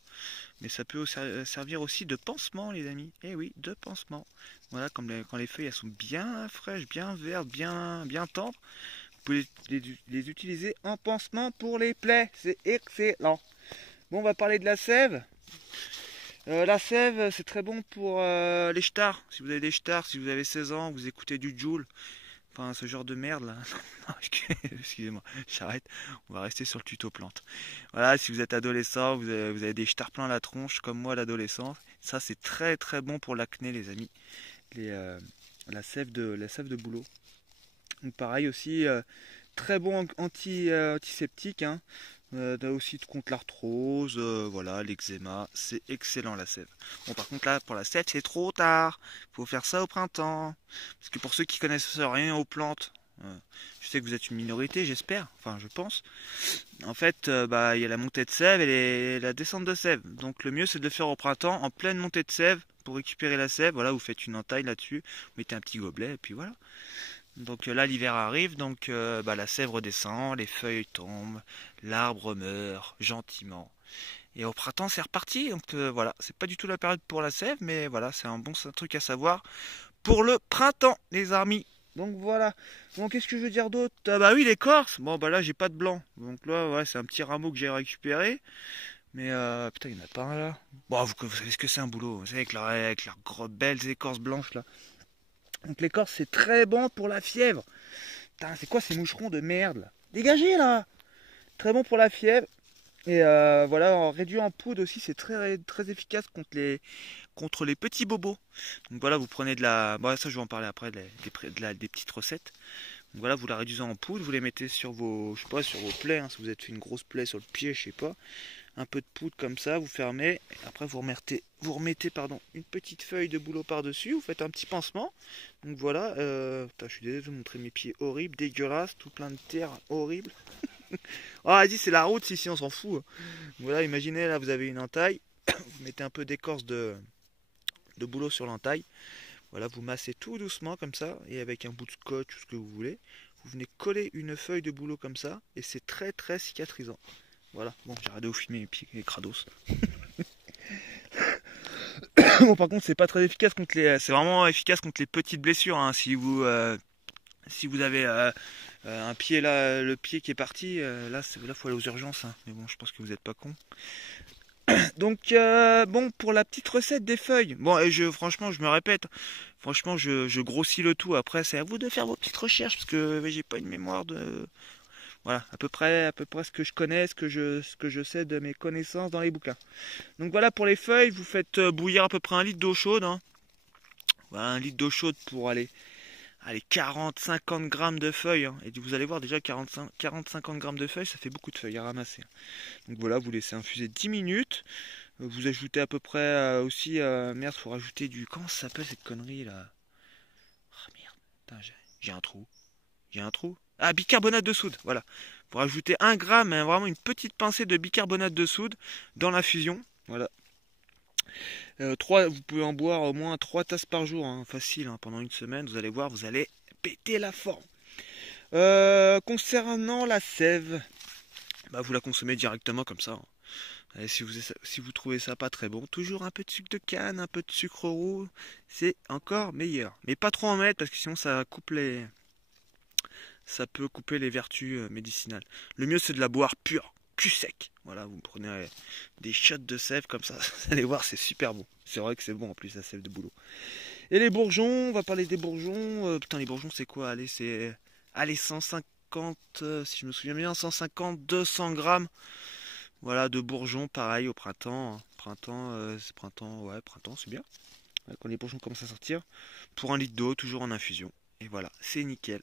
Mais ça peut servir aussi de pansement les amis. Eh oui, de pansement. Voilà, quand les feuilles elles sont bien fraîches, bien vertes, bien tendres. Vous pouvez les utiliser en pansement pour les plaies. C'est excellent. Bon, on va parler de la sève. La sève, c'est très bon pour les ch'tards. Si vous avez des ch'tards, si vous avez 16 ans, vous écoutez du Joule. Enfin, ce genre de merde là. Excusez-moi, j'arrête. On va rester sur le tuto plante. Voilà, si vous êtes adolescent, vous avez des ch'tards plein la tronche, comme moi à l'adolescence. Ça, c'est très très bon pour l'acné, les amis. La sève de bouleau. Donc, pareil aussi, très bon antiseptique. Hein. Aussi contre l'arthrose, voilà, l'eczéma, c'est excellent la sève. Bon par contre là pour la sève c'est trop tard, faut faire ça au printemps. Parce que pour ceux qui connaissent rien aux plantes, je sais que vous êtes une minorité j'espère, enfin je pense. En fait bah il y a la montée de sève et la descente de sève. Donc le mieux c'est de le faire au printemps en pleine montée de sève pour récupérer la sève. Voilà, vous faites une entaille là-dessus, vous mettez un petit gobelet et puis voilà. Donc là l'hiver arrive, donc bah, la sève redescend, les feuilles tombent, l'arbre meurt gentiment. Et au printemps c'est reparti, donc voilà, c'est pas du tout la période pour la sève, mais voilà, c'est un truc à savoir pour le printemps les amis. Donc voilà, donc qu'est-ce que je veux dire d'autre? Bah oui l'écorce, bon bah là j'ai pas de blanc, donc là ouais, c'est un petit rameau que j'ai récupéré. Mais putain il y en a pas un là. Bon vous savez ce que c'est un boulot, vous savez avec leurs belles écorces blanches là. Donc l'écorce c'est très bon pour la fièvre. Putain, c'est quoi ces moucherons de merde là? Dégagez là! Très bon pour la fièvre. Et voilà, en réduit en poudre aussi, c'est très efficace contre les petits bobos. Donc voilà, vous prenez de la... Bon, ça je vais en parler après, des petites recettes. Donc voilà, vous la réduisez en poudre, vous les mettez sur vos, je sais pas, sur vos plaies, hein, si vous êtes fait une grosse plaie sur le pied, je sais pas. Un peu de poudre comme ça, vous fermez. Après vous remettez une petite feuille de bouleau par-dessus, vous faites un petit pansement. Donc voilà, putain, je suis désolé de vous montrer mes pieds horribles, dégueulasses, tout plein de terre, horrible. Oh, vas-y, c'est la route, si, on s'en fout. Voilà, imaginez, là, vous avez une entaille. Vous mettez un peu d'écorce de bouleau sur l'entaille. Voilà, vous massez tout doucement, comme ça. Et avec un bout de scotch ou ce que vous voulez. Vous venez coller une feuille de bouleau comme ça. Et c'est très, très cicatrisant. Voilà, bon, j'ai arrêté de vous filmer mes pieds et crados. Bon, par contre, c'est pas très efficace contre c'est vraiment efficace contre les petites blessures. Hein. Si vous avez un pied là, le pied qui est parti, là faut aller aux urgences. Hein. Mais bon, je pense que vous n'êtes pas con. Donc bon, pour la petite recette des feuilles. Bon, et franchement, je me répète. Franchement, je grossis le tout. Après, c'est à vous de faire vos petites recherches parce que j'ai pas une mémoire de. Voilà, à peu près ce que je connais, ce que je sais de mes connaissances dans les bouquins. Donc voilà, pour les feuilles, vous faites bouillir à peu près 1 litre d'eau chaude. Hein. Voilà, 1 litre d'eau chaude pour allez, 40-50 grammes de feuilles. Hein. Et vous allez voir déjà 40-50 grammes de feuilles, ça fait beaucoup de feuilles à ramasser. Donc voilà, vous laissez infuser 10 minutes. Vous ajoutez à peu près aussi... merde, faut rajouter du... Comment ça s'appelle cette connerie là? Oh merde, putain, j'ai un trou. J'ai un trou. Ah, bicarbonate de soude, voilà. Vous rajoutez 1 gramme, hein, vraiment une petite pincée de bicarbonate de soude dans l'infusion. Voilà. Vous pouvez en boire au moins 3 tasses par jour, hein, facile, hein, pendant une semaine. Vous allez voir, vous allez péter la forme. Concernant la sève, bah, vous la consommez directement comme ça. Hein. Et si vous trouvez ça pas très bon, toujours un peu de sucre de canne, un peu de sucre roux, c'est encore meilleur. Mais pas trop en mettre parce que sinon ça peut couper les vertus médicinales. Le mieux c'est de la boire pure, cul sec. Voilà, vous prenez des shots de sève comme ça, vous allez voir, c'est super bon. C'est vrai que c'est bon en plus la sève de bouleau. Et les bourgeons, on va parler des bourgeons. Putain, les bourgeons c'est quoi? Allez, c'est 150, si je me souviens bien, 150, 200 grammes. Voilà, de bourgeons, pareil au printemps. Hein. C'est printemps, ouais, printemps, c'est bien. Quand les bourgeons commencent à sortir. Pour 1 litre d'eau, toujours en infusion. Et voilà, c'est nickel.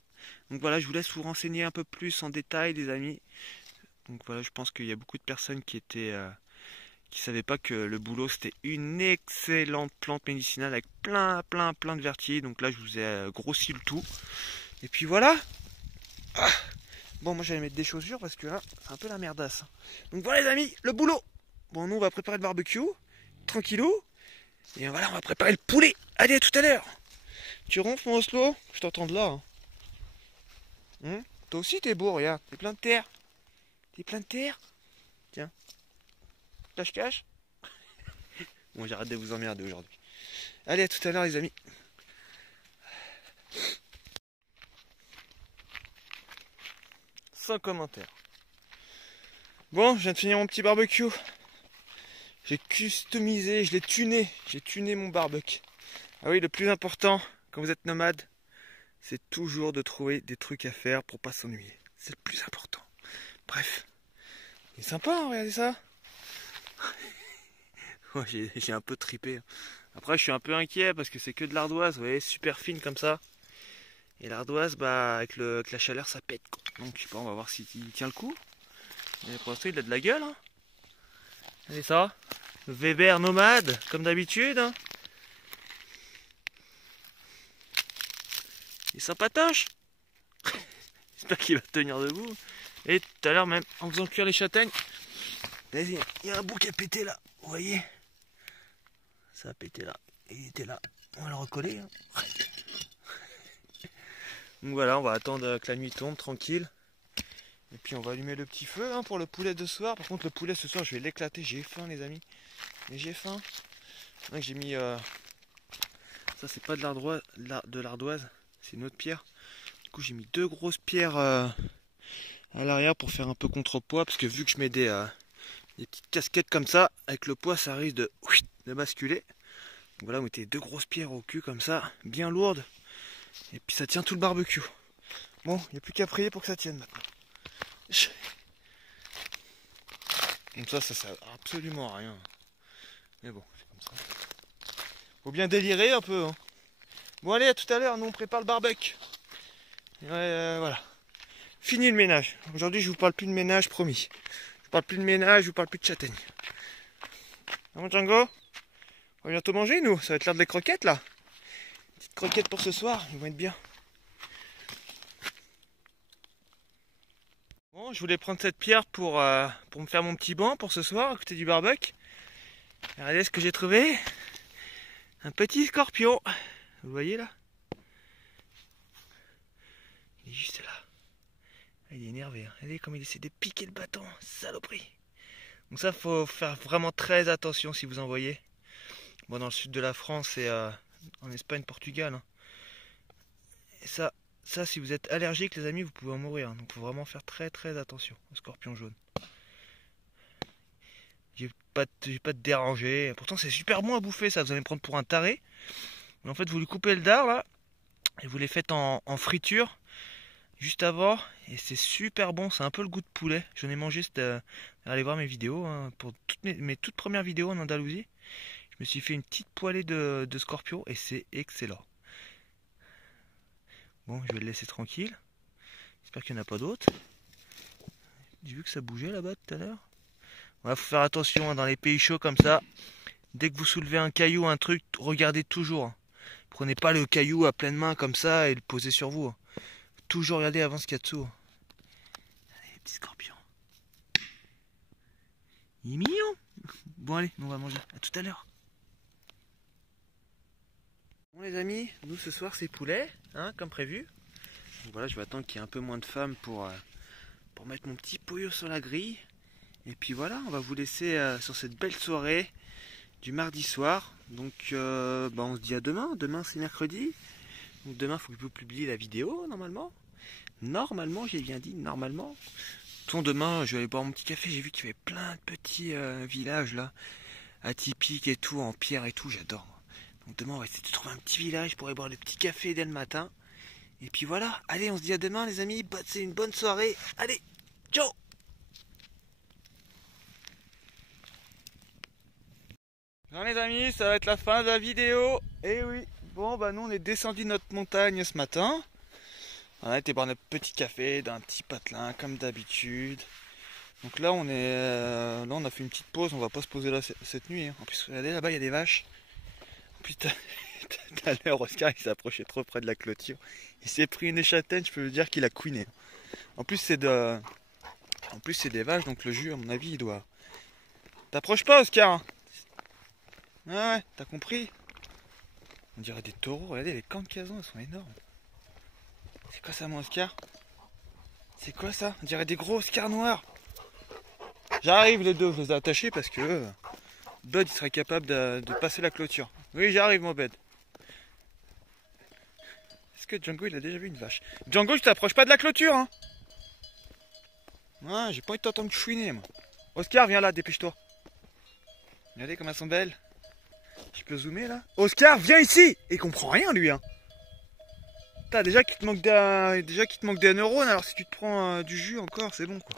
Donc voilà, je vous laisse vous renseigner un peu plus en détail, les amis. Donc voilà, je pense qu'il y a beaucoup de personnes qui savaient pas que le bouleau c'était une excellente plante médicinale avec plein de vertus. Donc là, je vous ai grossi le tout. Et puis voilà. Ah. Bon, moi j'allais mettre des chaussures parce que là, c'est un peu la merdasse. Donc voilà les amis, le boulot. Bon, nous on va préparer le barbecue, tranquillou. Et voilà, on va préparer le poulet. Allez, à tout à l'heure. Tu ronfles mon Oslo? Je t'entends de là. Hein. Toi aussi t'es beau, regarde. T'es plein de terre. T'es plein de terre. Tiens. Cache-cache. Bon, j'arrête de vous emmerder aujourd'hui. Allez, à tout à l'heure les amis. Sans commentaire. Bon, je viens de finir mon petit barbecue. J'ai customisé, je l'ai tuné. J'ai tuné mon barbecue. Ah oui, le plus important, quand vous êtes nomade, c'est toujours de trouver des trucs à faire pour pas s'ennuyer. C'est le plus important. Bref. Il est sympa, hein, regardez ça. Ouais, j'ai un peu tripé. Après, je suis un peu inquiet parce que c'est que de l'ardoise, vous voyez, super fine comme ça. Et l'ardoise, bah, avec la chaleur, ça pète. Quoi. Donc, je sais pas, on va voir s'il tient le coup. Mais pour l'instant, il a de la gueule. Hein. Regardez ça. Weber nomade, comme d'habitude. Hein. Il est sympatoche. J'espère qu'il va tenir debout. Et tout à l'heure, même en faisant cuire les châtaignes, il y a un bout qui a pété là. Vous voyez? Ça a pété là. Il était là. On va le recoller. Hein. Donc voilà, on va attendre que la nuit tombe tranquille. Et puis on va allumer le petit feu hein, pour le poulet de ce soir. Par contre le poulet ce soir je vais l'éclater. J'ai faim les amis. Mais j'ai faim. Donc j'ai mis... Ça c'est pas de l'ardoise. C'est une autre pierre. Du coup j'ai mis 2 grosses pierres à l'arrière pour faire un peu contrepoids. Parce que vu que je mets des petites casquettes comme ça, avec le poids ça risque de basculer. Donc voilà, vous mettez 2 grosses pierres au cul comme ça, bien lourdes. Et puis ça tient tout le barbecue. Bon, il n'y a plus qu'à prier pour que ça tienne maintenant. Donc ça sert absolument à rien. Mais bon, c'est comme ça. Faut bien délirer un peu. Hein. Bon allez, à tout à l'heure, nous on prépare le barbecue. Voilà. Fini le ménage. Aujourd'hui je vous parle plus de ménage, promis. Je vous parle plus de ménage, je vous parle plus de châtaigne. Bon Django, on va bientôt manger nous, ça va être l'heure des croquettes là. Petite croquette pour ce soir, ils vont être bien. Bon, je voulais prendre cette pierre pour me faire mon petit banc pour ce soir, à côté du barbecue. Regardez ce que j'ai trouvé. Un petit scorpion. Vous voyez là? Il est juste là. Il est énervé. Hein. Regardez comme il essaie de piquer le bâton. Saloperie. Donc ça, faut faire vraiment très attention si vous en voyez. Bon, dans le sud de la France et en Espagne, Portugal. Hein. Et ça, si vous êtes allergique, les amis, vous pouvez en mourir. Donc faut vraiment faire très très attention au scorpion jaune. J'ai pas de déranger. Pourtant, c'est super bon à bouffer, ça. Vous allez me prendre pour un taré. Mais en fait, vous lui coupez le dard là et vous les faites en friture juste avant. Et c'est super bon. C'est un peu le goût de poulet. J'en ai mangé. Allez voir mes vidéos. Hein, pour toutes mes toutes premières vidéos en Andalousie. Je me suis fait une petite poêlée de scorpion et c'est excellent. Bon, je vais le laisser tranquille. J'espère qu'il n'y en a pas d'autres. J'ai vu que ça bougeait là-bas tout à l'heure. Il faut faire attention hein, dans les pays chauds comme ça. Dès que vous soulevez un caillou, un truc, regardez toujours. Hein. Prenez pas le caillou à pleine main comme ça et le posez sur vous. Hein. Toujours regarder avant ce qu'il y a dessous. Hein. Allez, petit scorpion. Il est mignon. Bon allez, on va manger. À tout à l'heure. Bon les amis, nous ce soir c'est poulet, hein, comme prévu. Donc, voilà, je vais attendre qu'il y ait un peu moins de femmes pour mettre mon petit pollo sur la grille. Et puis voilà, on va vous laisser sur cette belle soirée du mardi soir. Donc on se dit à demain. Demain c'est mercredi. Donc demain il faut que je vous publie la vidéo normalement. Normalement, j'ai bien dit normalement. Ton demain je vais aller boire mon petit café. J'ai vu qu'il y avait plein de petits villages là, atypiques et tout, en pierre et tout, j'adore. Donc demain on va essayer de trouver un petit village pour aller boire le petit café dès le matin. Et puis voilà, allez on se dit à demain les amis. C'est une bonne soirée. Allez, ciao. Bon les amis, ça va être la fin de la vidéo. Et oui, bon nous on est descendu de notre montagne ce matin. On a été boire notre petit café dans un petit patelin comme d'habitude. Donc là on a fait une petite pause, on va pas se poser là cette nuit. Hein. En plus regardez là-bas il y a des vaches. En plus tout à l'heure Oscar il s'est approché trop près de la clôture. Il s'est pris une châtaigne, je peux vous dire qu'il a couiné. En plus c'est des vaches donc le jus à mon avis il doit. T'approches pas Oscar hein. Ouais, t'as compris? On dirait des taureaux, regardez les camps de cason, elles sont énormes. C'est quoi ça mon Oscar? C'est quoi ça? On dirait des gros Oscars noirs. J'arrive les deux, je les ai attachés parce que Bud il serait capable de passer la clôture. Oui j'arrive mon Bud. Est-ce que Django il a déjà vu une vache? Django je t'approche pas de la clôture hein. Ouais, j'ai pas envie de t'entendre chouiner moi. Oscar viens là, dépêche-toi. Regardez comme elles sont belles. Je peux zoomer là? Oscar, viens ici! Il comprend rien lui hein. T'as déjà qu'il te manque des neurones, alors si tu te prends du jus encore, c'est bon quoi.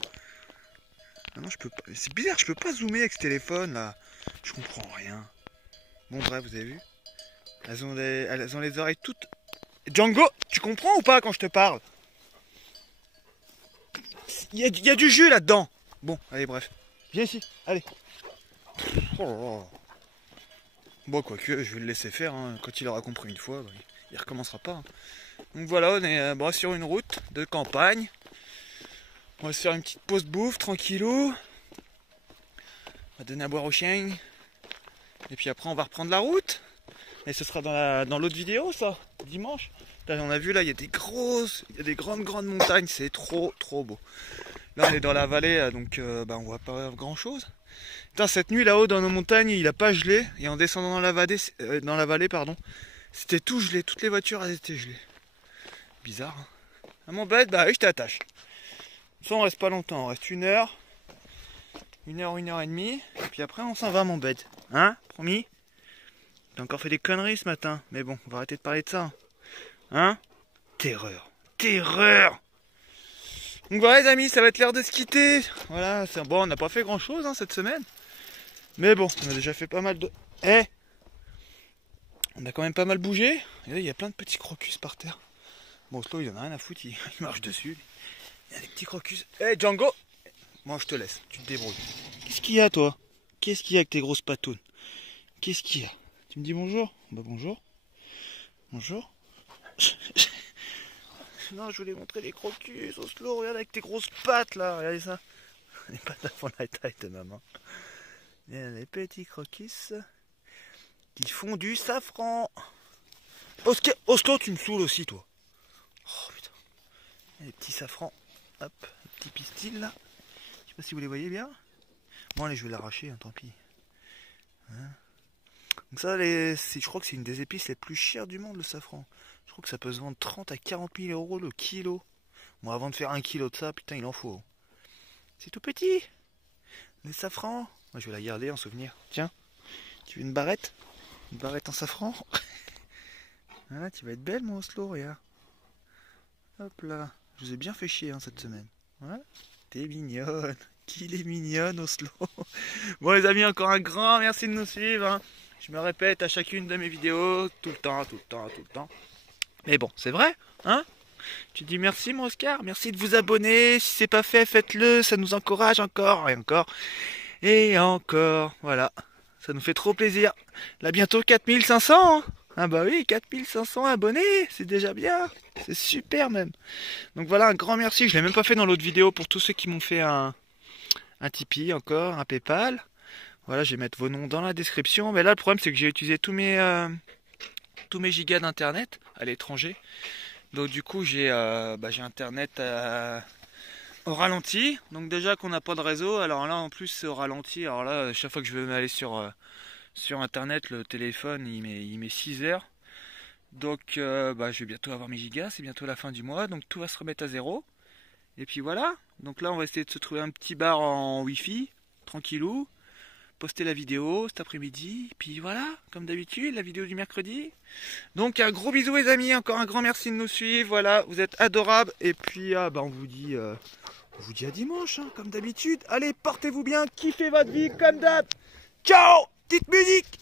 Ah non, je peux pas. C'est bizarre, je peux pas zoomer avec ce téléphone là. Je comprends rien. Bon bref, vous avez vu? Elles ont les oreilles toutes. Django, tu comprends ou pas quand je te parle? Il y a du jus là-dedans. Bon, allez bref. Viens ici, allez. Oh là là. Bon, quoique, je vais le laisser faire. Hein. Quand il aura compris une fois, il recommencera pas. Hein. Donc voilà, on est sur une route de campagne. On va se faire une petite pause bouffe, tranquillou. On va donner à boire aux chiens. Et puis après, on va reprendre la route. Et ce sera dans l'autre vidéo, ça, dimanche. Là, on a vu, là, il y a des grandes montagnes. C'est trop beau. Là, on est dans la vallée, donc on voit pas grand-chose. Putain, cette nuit là-haut dans nos montagnes, il a pas gelé. Et en descendant dans la vallée, c'était tout gelé. Toutes les voitures elles étaient gelées. Bizarre. Hein. Ah, mon bête, bah oui, je t'attache. Ça, on reste pas longtemps. On reste 1 heure. 1 heure, 1 heure et demie. Et puis après, on s'en va, mon bête. Hein? Promis? T'as encore fait des conneries ce matin. Mais bon, on va arrêter de parler de ça. Hein? Terreur. Terreur! Donc voilà les amis, ça va être l'heure de se quitter. Voilà, c'est bon, on n'a pas fait grand chose hein, cette semaine. Mais bon, on a déjà fait pas mal de... On a quand même pas mal bougé. Et là, il y a plein de petits crocus par terre. Bon, Oslo, il en a rien à foutre, il marche dessus. Il y a des petits crocus. Django! Moi, je te laisse, tu te débrouilles. Qu'est-ce qu'il y a, toi? Qu'est-ce qu'il y a avec tes grosses patounes? Qu'est-ce qu'il y a? Tu me dis bonjour? Bah bonjour. Bonjour. Non, je voulais montrer les crocus, Oslo, regarde avec tes grosses pattes, là, regardez ça. Les pattes font la taille de maman. Il y a des petits crocus qui font du safran. Oslo, tu me saoules aussi, toi. Oh, putain. Il y a des petits safrans. Hop, des petits pistils, là. Je sais pas si vous les voyez bien. Bon, allez, je vais l'arracher, hein, tant pis. Hein. Donc ça, je crois que c'est une des épices les plus chères du monde, le safran. Je crois que ça peut se vendre 30 à 40 000 euros le kilo. Bon, avant de faire 1 kilo de ça, putain, il en faut. C'est tout petit. Le safran. Moi, je vais la garder en souvenir. Tiens, tu veux une barrette? Une barrette en safran. Voilà, tu vas être belle, mon Oslo, regarde. Hop là. Je vous ai bien fait chier hein, cette semaine. Voilà. T'es mignonne. Qu'il est mignonne, Oslo. Bon, les amis, encore un grand merci de nous suivre. Hein. Je me répète à chacune de mes vidéos, tout le temps, tout le temps, tout le temps. Mais bon, c'est vrai, hein? Tu dis merci, mon Oscar. Merci de vous abonner. Si c'est pas fait, faites-le. Ça nous encourage encore et encore. Et encore. Voilà. Ça nous fait trop plaisir. Là, bientôt 4500. Hein. Ah bah oui, 4500 abonnés. C'est déjà bien. C'est super même. Donc voilà, un grand merci. Je l'ai même pas fait dans l'autre vidéo pour tous ceux qui m'ont fait un Tipeee encore, un PayPal. Voilà, je vais mettre vos noms dans la description. Mais là, le problème, c'est que j'ai utilisé tous mes gigas d'internet à l'étranger. Donc du coup, j'ai internet au ralenti. Donc déjà qu'on n'a pas de réseau, alors là en plus c'est au ralenti. Alors là, chaque fois que je veux aller sur internet, le téléphone il met 6 heures. Donc je vais bientôt avoir mes gigas, c'est bientôt la fin du mois, donc tout va se remettre à zéro. Et puis voilà. Donc là, on va essayer de se trouver un petit bar en wifi, tranquillou. Poster la vidéo cet après-midi, puis voilà, comme d'habitude, la vidéo du mercredi. Donc un gros bisou les amis, encore un grand merci de nous suivre, voilà, vous êtes adorables, et puis on vous dit à dimanche, hein, comme d'habitude. Allez, portez-vous bien, kiffez votre vie comme d'hab. Ciao, petite musique.